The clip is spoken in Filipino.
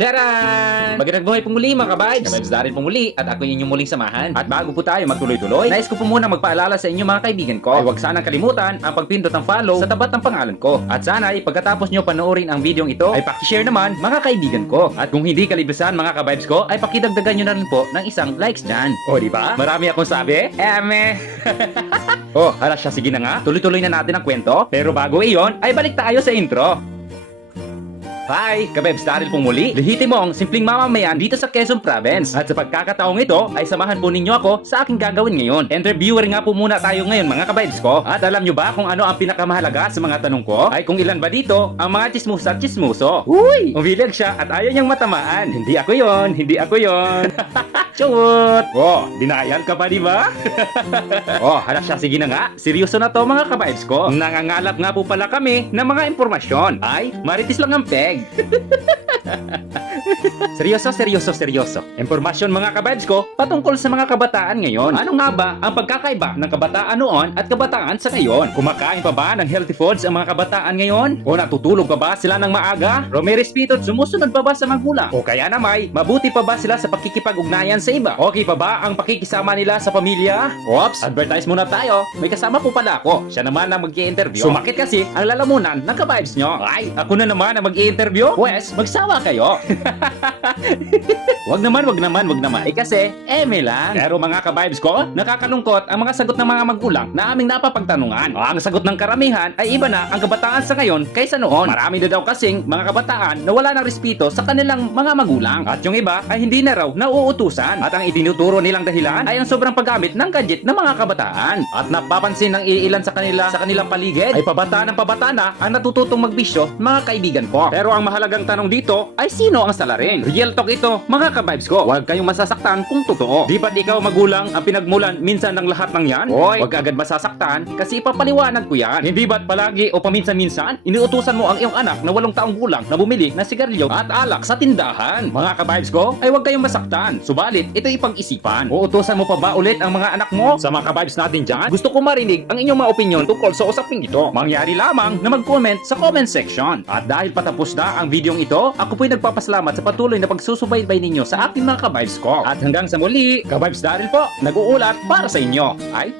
Charan! Magandang buhay po muli mga ka-vibes! Ka-vibes Daryl po muli at ako yung inyong muling samahan. At bago po tayo magtuloy-tuloy, nais ko po muna magpaalala sa inyo mga kaibigan ko. Ay huwag sanang kalimutan ang pagpindot ng follow sa tapat ng pangalan ko. At sana ay pagkatapos nyo panoorin ang videong ito ay pakishare naman mga kaibigan ko. At kung hindi kalibusan mga ka-vibes ko ay pakidagdagan nyo na rin po ng isang likes dyan. O diba? Marami akong sabi? Oh, hala siya, sige na nga. Tuloy-tuloy na natin ang kwento. Pero bago iyon, ay balik tayo sa intro. Hi! Ka-vibes Daryl pong muli. Lehitimong simpleng mamamayan dito sa Quezon Province. At sa pagkakataong ito ay samahan po ninyo ako sa aking gagawin ngayon. Interviewer nga po muna tayo ngayon mga ka-vibes ko. At alam nyo ba kung ano ang pinakamahalaga sa mga tanong ko? Ay kung ilan ba dito ang mga chismusa at chismuso? Uy! Umilag siya at ayaw niyang matamaan. Hindi ako yon, hindi ako yon. Chut! Oh, dinayan ka pa di ba? Oh, hala siya, sige na nga. Seryoso na to mga ka-vibes ko. Nangangalap nga po pala kami ng mga impormasyon. Ay, maritis lang ang peg. Seryoso. Impormasyon mga ka-vibes ko patungkol sa mga kabataan ngayon. Ano nga ba ang pagkakaiba ng kabataan noon at kabataan sa ngayon? Kumakain pa ba ng healthy foods ang mga kabataan ngayon? O natutulog pa ba sila ng maaga? O may respeto at sumusunod pa ba sa magulang? O kaya naman, mabuti pa ba sila sa pakikipag-ugnayan sa iba? Okay pa ba ang pakikisama nila sa pamilya? Oops, advertise muna tayo. May kasama po pala ako. Siya naman ang mag-i-interview. Sumakit kasi ang lalamunan ng ka-vibes nyo. Ay, ako na naman ang mag-i-interview? Pwes, magsawa kayo. Wag naman. Eh kasi, eme lang. Pero mga ka-vibes ko, nakakalungkot ang mga sagot ng mga magulang na aming napapagtanungan. Ang sagot ng karamihan ay iba na ang kabataan sa ngayon kaysa noon. Marami na daw kasing mga kabataan na wala ng respeto sa kanilang mga magulang. At yung iba ay hindi na raw nauutusan. At ang itinuturo nilang dahilan ay ang sobrang paggamit ng gadget ng mga kabataan. At napapansin ng ilan sa kanilang paligid ay pabata na ang natututong magbisyo mga kaibigan ko. Pero ang mahalagang tanong dito ay sino ang salarin? Real talk ito mga ka-vibes ko. Huwag kayong masasaktan kung totoo. Di ba't ikaw magulang ang pinagmulan minsan ng lahat ng yan? Hoy, huwag agad masasaktan kasi ipapaliwanag ko yan. Hindi ba't palagi o paminsan-minsan inuutusan mo ang iyong anak na 8 taong gulang na bumili ng sigarilyo at alak sa tindahan? Mga ka-vibes ko ay huwag kayong masaktan. Subalit, ito ipag-isipan. Uutusan mo pa ba ulit ang mga anak mo? Sa mga ka-vibes natin dyan, gusto ko marinig ang inyong mga opinion tungkol sa usaping ito. Mangyari lamang na mag-comment sa comment section. At dahil patapos na ang videong ito, ako po'y nagpapasalamat sa patuloy na pagsusubaybay ninyo sa ating mga ka-vibes ko. At hanggang sa muli, ka-vibes Daryl po, nag-uulat para sa inyo. Ay?